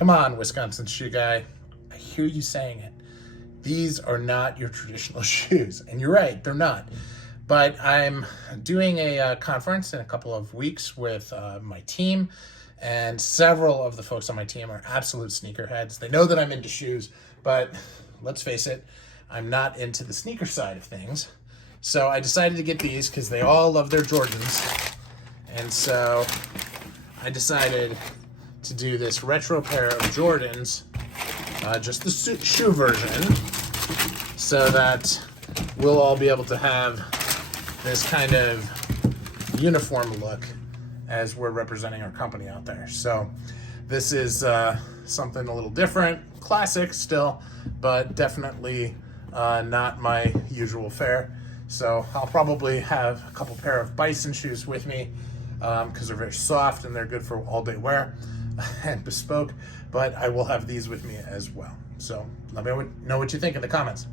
Come on, Wisconsin shoe guy. I hear you saying it. These are not your traditional shoes. And you're right, they're not. But I'm doing a conference in a couple of weeks with my team, and several of the folks on my team are absolute sneakerheads. They know that I'm into shoes, but let's face it, I'm not into the sneaker side of things. So I decided to get these because they all love their Jordans. And so I decided to do this retro pair of Jordans, just the shoe version, so that we'll all be able to have this kind of uniform look as we're representing our company out there. So this is something a little different, classic still, but definitely not my usual fare. So I'll probably have a couple pair of Bison shoes with me because they're very soft and they're good for all day wear and bespoke, but I will have these with me as well. So let me know what you think in the comments.